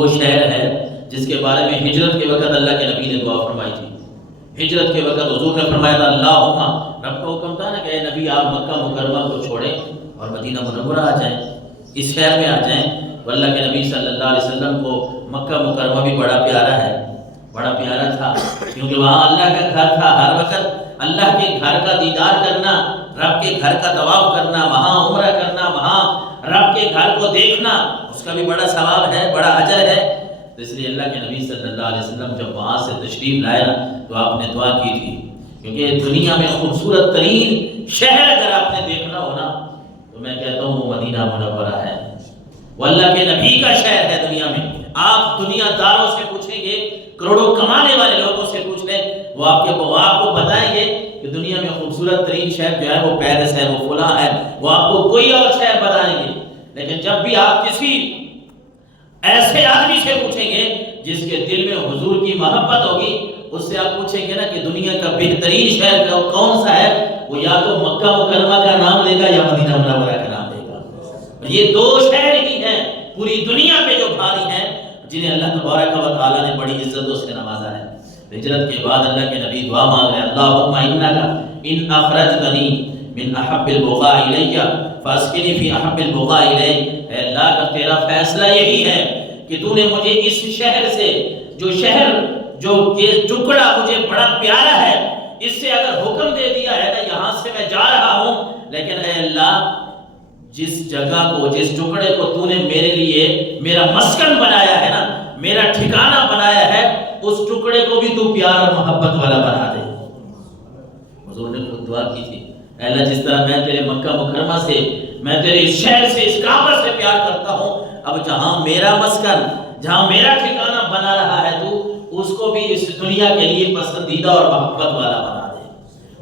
وہ شہر ہے جس کے بارے میں ہجرت کے وقت اللہ کے نبی نے دعا فرمائی تھی. ہجرت کے وقت حضور نے فرمایا تھا اللہم، رب کا حکم تھا نا کہ اے نبی آپ مکہ مکرمہ کو چھوڑیں اور مدینہ منورہ آ جائیں، اس شہر میں آ جائیں. تو اللہ کے نبی صلی اللہ علیہ وسلم کو مکہ مکرمہ بھی بڑا پیارا ہے، بڑا پیارا تھا، کیونکہ وہاں اللہ کا گھر تھا. ہر وقت اللہ کے گھر کا دیدار کرنا، رب کے گھر کا طواف کرنا، وہاں عمرہ کرنا، وہاں رب کے گھر کو دیکھنا، اس کا بھی بڑا ثواب ہے، بڑا اجر ہے. تو اس لیے اللہ کے نبی صلی اللہ علیہ وسلم جب وہاں سے تشریف لائے نا تو آپ نے دعا کی تھی، کیونکہ دنیا میں خوبصورت ترین شہر اگر آپ نے دیکھنا ہو نا تو میں کہتا ہوں وہ مدینہ منورہ ہے. وہ اللہ کے نبی کا شہر ہے. دنیا میں آپ دنیا داروں سے پوچھیں گے، کروڑوں کمانے والے لوگوں سے پوچھ لیں، وہ آپ کو بتائیں گے کہ دنیا میں خوبصورت ترین شہر جو ہے وہ پیرس ہے، وہ فلاں ہے. وہ آپ کو کوئی اور شہر بتائیں گے. لیکن جب بھی آپ کسی ایسے آدمی سے پوچھیں گے جس کے دل میں حضور کی محبت ہوگی، اس سے آپ پوچھیں گے نا کہ دنیا کا بہترین شہر کون سا ہے، وہ یا تو مکہ مکرمہ کا نام لے گا یا مدینہ منورہ کا نام لے گا. یہ دو شہر ہی ہیں پوری دنیا پہ جو بھاری ہیں، جنہیں اللہ تبارک و تعالیٰ نے بڑی عزتوں سے نوازا ہے. ہجرت کے بعد اللہ کے نبی دعا مانگ رہے ہیں، اللہم انک ان اخرجتنی من احب البقاع الی فاسکنی فی احب البقاع الی. اے اللہ کا تیرا فیصلہ یہی ہے کہ تو نے مجھے اس شہر سے، جو شہر جو یہ ٹکڑا مجھے بڑا پیارا ہے، اس سے اگر حکم دے دیا ہے نا یہاں سے میں جا رہا ہوں، لیکن اے اللہ جس جگہ کو، جس ٹکڑے کو تو نے میرے لیے میرا مسکن بنایا ہے نا، میرا ٹھکانہ بنایا ہے، اس ٹکڑے کو بھی تو پیار اور محبت والا بنا دے. حضور نے خود دعا کی تھی، اے اللہ جس طرح میں تیرے مکہ مکرمہ سے، میں تیرے اس شہر سے، اس کعبہ سے پیار کرتا ہوں، اب جہاں میرا مسکن، جہاں میرا ٹھکانہ بنا رہا ہے تو اس کو بھی اس دنیا کے لیے پسندیدہ اور محبت والا بنا دے.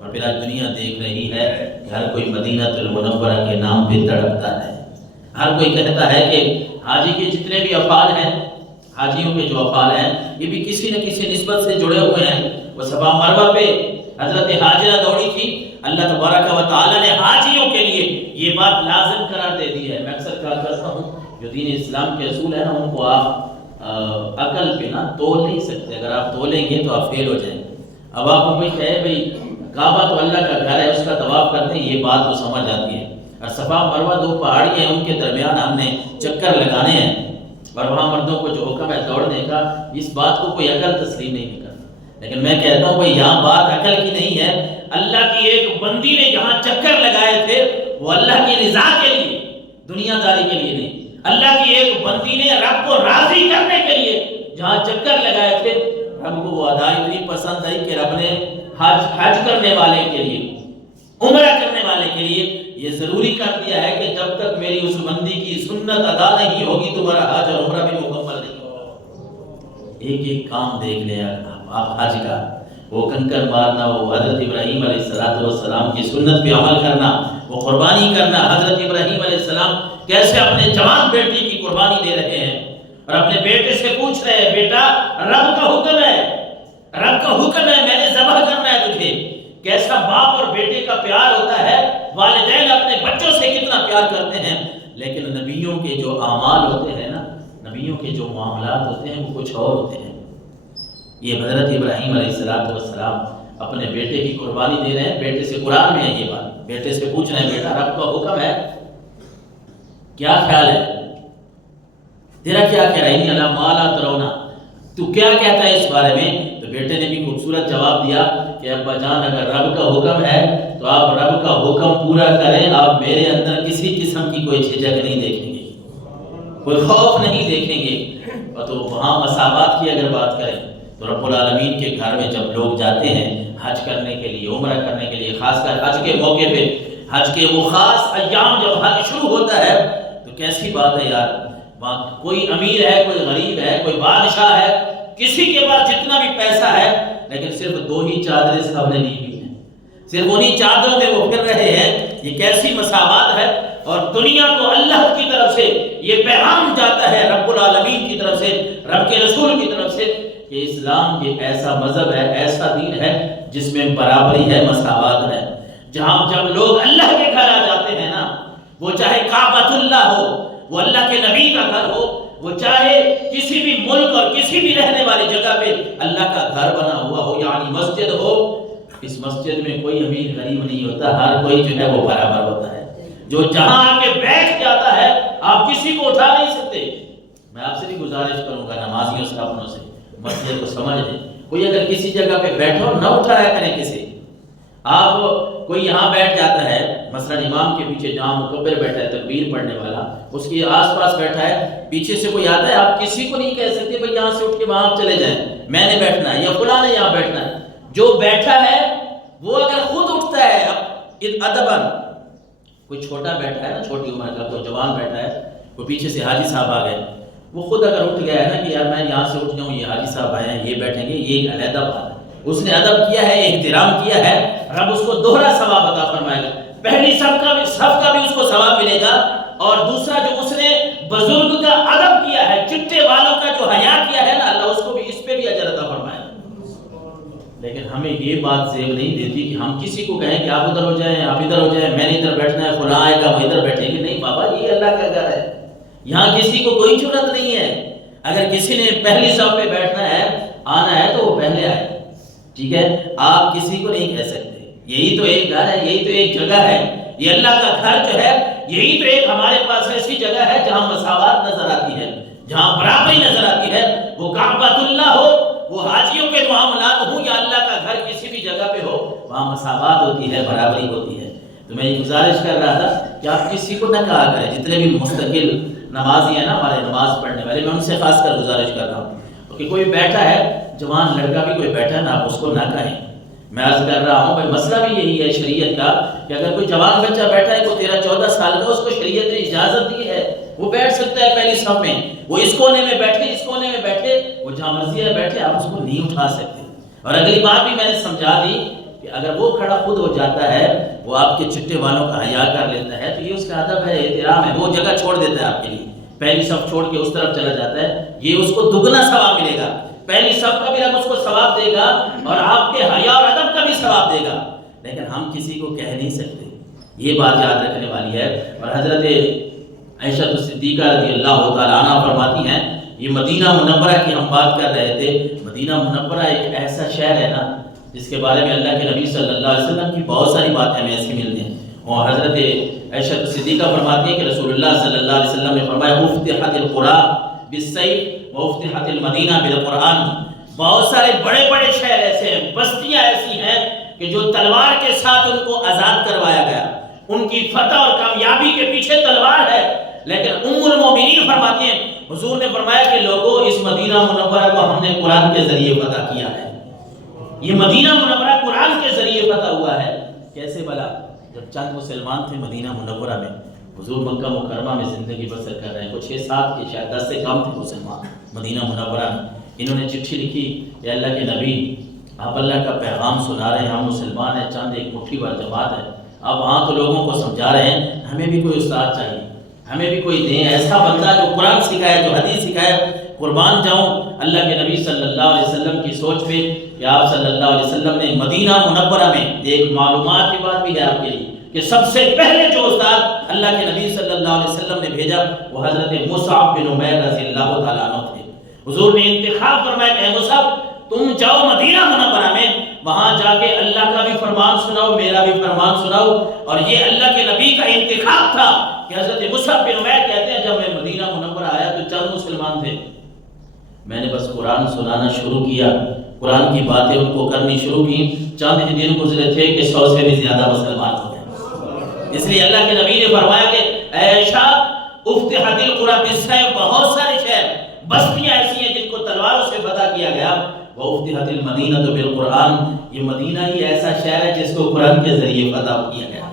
اور پھر آج دنیا دیکھ رہی ہے کہ ہر کوئی مدینہ المنورہ کے نام پہ تڑپتا ہے. ہر کوئی کہتا ہے کہ حاجی کے جتنے بھی افعال ہیں، حاجیوں کے جو افعال ہیں، یہ بھی کسی نہ کسی نسبت سے جڑے ہوئے ہیں. وہ صفا مروہ پہ حضرت حاجرہ دوڑی تھی، اللہ تبارک و تعالیٰ نے حاجیوں کے لیے یہ بات لازم قرار دے دی ہے. میں اکثر کہا کرتا ہوں جو دین اسلام کے اصول ہیں نا ان کو آپ عقل پہ نہ تول نہیں سکتے. اگر آپ تولیں گے تو آپ فیل ہو جائیں. اب آپ کو کوئی کہے بھئی کعبہ تو اللہ کا گھر ہے، اس کا طواف کرتے ہیں، یہ بات تو سمجھ آتی ہے. اور صفا مروہ دو پہاڑی ہیں، ان کے درمیان ہم نے چکر لگانے ہیں، اور وہاں مردوں کو جو حکم ہے دوڑنے کا، اس بات کو کوئی عقل تسلیم نہیں کرتا. لیکن میں کہتا ہوں بھئی یہاں بات عقل کی نہیں ہے. اللہ کی ایک بندی نے جہاں چکر لگائے تھے وہ اللہ کی رضا کے لیے، دنیا داری کے لیے نہیں. اللہ کی ایک بندی نے رب کو راضی کرنے کے لیے جہاں چکر لگائے تھے، رب کو وہ ادا اتنی پسند آئی کہ رب نے حج کرنے والے کے لیے، عمرہ کرنے والے کے لیے یہ ضروری کر دیا ہے کہ جب تک میری اس بندی کی سنت ادا نہیں ہوگی تمہارا حج اور عمرہ بھی مکمل نہیں ہوگا. ایک ایک کام دیکھ لیں آپ حج کا، وہ کنکر مارنا، وہ حضرت ابراہیم علیہ السلام کی سنت پہ عمل کرنا، وہ قربانی کرنا. حضرت ابراہیم علیہ السلام کیسے اپنے جوان بیٹی کی قربانی دے رہے ہیں اور اپنے بیٹے سے پوچھ رہے ہیں بیٹا رب کا حکم ہے، رب کا حکم ہے، میں نے ذبح کرنا ہے تجھے. کیسا باپ اور بیٹے کا پیار ہوتا ہے، والدین اپنے بچوں سے کتنا پیار کرتے ہیں. لیکن نبیوں کے جو اعمال ہوتے ہیں نا، نبیوں کے جو معاملات ہوتے ہیں وہ کچھ اور ہوتے ہیں. یہ حضرت ابراہیم علیہ السلام اپنے بیٹے کی قربانی دے رہے ہیں. بیٹے سے قرآن میں ہے یہ بات، بیٹے سے پوچھ رہے ہیں بیٹا رب کا حکم ہے، کیا خیال ہے تیرا، کیا کہہ رہا ہے اللہ مالا ترونا، تو کیا کہتا ہے اس بارے میں. تو بیٹے نے بھی خوبصورت جواب دیا کہ ابا جان اگر رب کا حکم ہے تو آپ رب کا حکم پورا کریں، آپ میرے اندر کسی قسم کی کوئی جھجک نہیں دیکھیں گے، کوئی خوف نہیں دیکھیں گے. اور تو وہاں مساوات کی اگر بات کریں تو رب العالمین کے گھر میں جب لوگ جاتے ہیں حج کرنے کے لیے، عمرہ کرنے کے لیے، خاص کر حج کے موقع پہ، حج کے وہ خاص ایام جب حج شروع ہوتا ہے تو کیسی بات ہے یار. وہاں کوئی امیر ہے، کوئی غریب ہے، کوئی بادشاہ ہے، کسی کے پاس جتنا بھی پیسہ ہے، لیکن صرف 2 ہی چادریں سب نے لی ہوئی ہیں، صرف انہی چادروں میں وہ پھر رہے ہیں. یہ کیسی مساوات ہے. اور دنیا کو اللہ کی طرف سے یہ پیغام جاتا ہے، رب العالمین کی طرف سے، رب کے رسول کی طرف سے، کہ اسلام یہ ایسا مذہب ہے، ایسا دین ہے جس میں برابری ہے، مساوات ہے. جہاں جب لوگ اللہ کے گھر آ جاتے ہیں نا، وہ چاہے کعبۃ اللہ ہو، وہ اللہ کے نبی کا گھر ہو، وہ چاہے کسی بھی ملک اور کسی بھی رہنے والی جگہ پہ اللہ کا گھر بنا ہوا ہو، یعنی مسجد ہو، اس مسجد میں کوئی امیر غریب نہیں ہوتا، ہر کوئی جو ہے وہ برابر ہوتا ہے۔ جو جہاں آ کے بیٹھ جاتا ہے آپ کسی کو اٹھا نہیں سکتے۔ میں آپ سے بھی گزارش کروں گا نمازیوں سے، اپنوں سے، مسئلے کو سمجھ لیں۔ کوئی اگر کسی جگہ پہ بیٹھو نہ اٹھایا کریں کسی۔ آپ کوئی یہاں بیٹھ جاتا ہے، مثلا امام کے پیچھے جہاں مکبر بیٹھا ہے تکبیر پڑھنے والا، اس کے آس پاس بیٹھا ہے، پیچھے سے کوئی آتا ہے، آپ کسی کو نہیں کہہ سکتے بھئی یہاں سے اٹھ کے وہاں آپ چلے جائیں، میں نے بیٹھنا ہے یا فلاں نے یہاں بیٹھنا ہے۔ جو بیٹھا ہے وہ اگر خود اٹھتا ہے ادباً، کوئی چھوٹا بیٹھا ہے نا، چھوٹی عمر کا کوئی جوان بیٹھا ہے، وہ پیچھے سے حاجی صاحب آ گئے، وہ خود اگر اٹھ گیا ہے نا کہ یار میں یہاں سے اٹھ جاؤں، یہ حاجی صاحب آئے ہیں، یہ بیٹھیں گے، یہ ایک علیحدہ بات ہے۔ اس نے ادب کیا ہے، احترام کیا ہے، رب اس کو دوہرا ثواب عطا فرمائے گا۔ پہلی صف کا بھی اس کو ثواب ملے گا، اور دوسرا جو اس نے بزرگ کا ادب کیا ہے، چٹے والوں کا جو حیا کیا ہے نا، اللہ اس کو بھی اس پہ بھی اجر عطا فرمائے گا۔ لیکن ہمیں یہ بات زیب نہیں دیتی کہ ہم کسی کو کہیں کہ آپ ادھر ہو جائیں، آپ ادھر ہو جائیں، میں نے ادھر بیٹھنا ہے، فلاں آئے گا وہ ادھر بیٹھیں گے۔ نہیں بابا، یہ اللہ کا گھر ہے، یہاں کسی کو کوئی جرات نہیں ہے۔ اگر کسی نے پہلی صف پہ بیٹھنا ہے، آنا ہے تو وہ پہلے آئے، ٹھیک ہے؟ آپ کسی کو نہیں کہہ سکتے۔ یہی تو ایک گھر ہے، یہی تو ایک جگہ ہے، یہ اللہ کا گھر جو ہے، یہی تو ایک ہمارے پاس ایسی جگہ ہے جہاں مساوات نظر آتی ہے، جہاں برابری نظر آتی ہے۔ وہ کعبۃ اللہ ہو، وہ حاجیوں کے معاملات ہوں، یا اللہ کا گھر کسی بھی جگہ پہ ہو، وہاں مساوات ہوتی ہے، برابری ہوتی ہے۔ تو میں یہ گزارش کر رہا تھا کہ آپ کسی کو نہ کہا کریں، جتنے بھی مستقل نمازی ہیں نا ہمارے، نماز پڑھنے والے، میں ان سے خاص کر گزارش کر رہا ہوں کہ کوئی بیٹھا ہے، جوان لڑکا بھی کوئی بیٹھا ہے نا، آپ اس کو نہ کہیں۔ میں عرض کر رہا ہوں بھائی مسئلہ بھی یہی ہے شریعت کا کہ اگر کوئی جوان بچہ بیٹھا ہے، کوئی 13-14 سال کا، اس کو شریعت نے اجازت دی ہے، وہ بیٹھ سکتا ہے پہلی صف میں، وہ اس کونے میں بیٹھے، اس کونے میں بیٹھے، وہ جہاں مرضی ہے بیٹھے، آپ اس کو نہیں اٹھا سکتے۔ اور اگلی بات بھی میں نے سمجھا دی کہ اگر وہ کھڑا خود ہو جاتا ہے، وہ آپ کے چٹے والوں کا حیا کر لیتا ہے، تو یہ اس کا ادب ہے، احترام ہے، وہ جگہ چھوڑ دیتا ہے آپ کے لیے، پہلی صف چھوڑ کے اس طرف چلا جاتا ہے، یہ اس کو دگنا ثواب ملے گا۔ پہلی صف کا بھی رب اس کو ثواب دے گا، اور آپ کے حیا اور ادب کا بھی ثواب دے گا۔ لیکن ہم کسی کو کہہ نہیں سکتے، یہ بات یاد رکھنے والی ہے۔ اور حضرت عائشہ صدیقہ رضی اللہ تعالیٰ عنہ فرماتی ہیں، یہ مدینہ منورہ کی ہم بات کر رہے تھے، مدینہ منورہ ایک ایسا شہر ہے نا جس کے بارے میں اللہ کے نبی صلی اللہ علیہ وسلم کی بہت ساری باتیں ہمیں ایسی ملتی ہیں۔ اور حضرت عائشہ صدیقہ فرماتی ہیں کہ رسول اللہ صلی اللہ علیہ وسلم نے فرمایا، افتحت القریٰ بالسیف وافتحت المدینہ بالقرآن۔ بہت سارے بڑے بڑے شہر ایسے ہیں، بستیاں ایسی ہیں کہ جو تلوار کے ساتھ ان کو آزاد کروایا گیا، ان کی فتح اور کامیابی کے پیچھے تلوار ہے۔ لیکن ام المومنین فرماتی ہیں، حضور نے فرمایا کہ لوگوں، اس مدینہ منورہ کو ہم نے قرآن کے ذریعے فتح کیا ہے۔ یہ مدینہ منورہ قرآن کے ذریعے فتح ہوا ہے۔ کیسے بھلا؟ جب چند مسلمان تھے مدینہ منورہ میں، حضور مکہ مکرمہ میں زندگی بسر کر رہے ہیں، کچھ 6-7 کے شاید 10 سے کم تھے مسلمان مدینہ منورہ میں۔ انہوں نے چٹھی لکھی کہ اللہ کے نبی، آپ اللہ کا پیغام سنا رہے ہیں، ہم مسلمان ہیں، چند ایک مٹھی بھر جماعت ہے، آپ وہاں تو لوگوں کو سمجھا رہے ہیں، ہمیں بھی کوئی استاد چاہیے، ہمیں بھی کوئی دیں، ایسا بندہ جو قرآن سکھائے، جو حدیث سکھائے۔ قربان جاؤں اللہ کے نبی صلی اللہ علیہ وسلم کی سوچ پہ کہ آپ صلی اللہ علیہ وسلم نے مدینہ منورہ میں، ایک معلومات کی بات بھی ہے آپ کے لیے کہ سب سے پہلے جو استاد اللہ کے نبی صلی اللہ علیہ وسلم نے بھیجا وہ حضرت مصعب بن عمیر رضی اللہ تعالیٰ عنہ تھے۔ حضور نے انتخاب فرمایا کہ اے مصعب، تم جاؤ مدینہ منورہ میں، وہاں جا کے اللہ کا بھی فرمان سناؤ، میرا بھی فرمان سناؤ۔ اور یہ اللہ کے نبی کا انتخاب تھا کہ حضرت مصعب بن عمیر کہتے ہیں جب میں مدینہ منورہ آیا تو چند مسلمان تھے، میں نے بس قرآن سنانا شروع کیا، قرآن کی باتیں ان کو کرنی شروع کی، چند ہی دن گزرے تھے کہ 100 سے بھی زیادہ مسلمان ہو گئے۔ اس لیے اللہ کے نبی نے فرمایا کہ اے عائشہ، افتحت القریٰ بالسیف، بہت سارے شہر، بستیاں ایسی ہیں جن کو تلواروں سے فتح کیا گیا، وَأُفْتِحَتِ الْمَدِينَةُ بِالْقُرْآنِ، یہ مدینہ ہی ایسا شہر ہے جس کو قرآن کے ذریعے فتح کیا گیا۔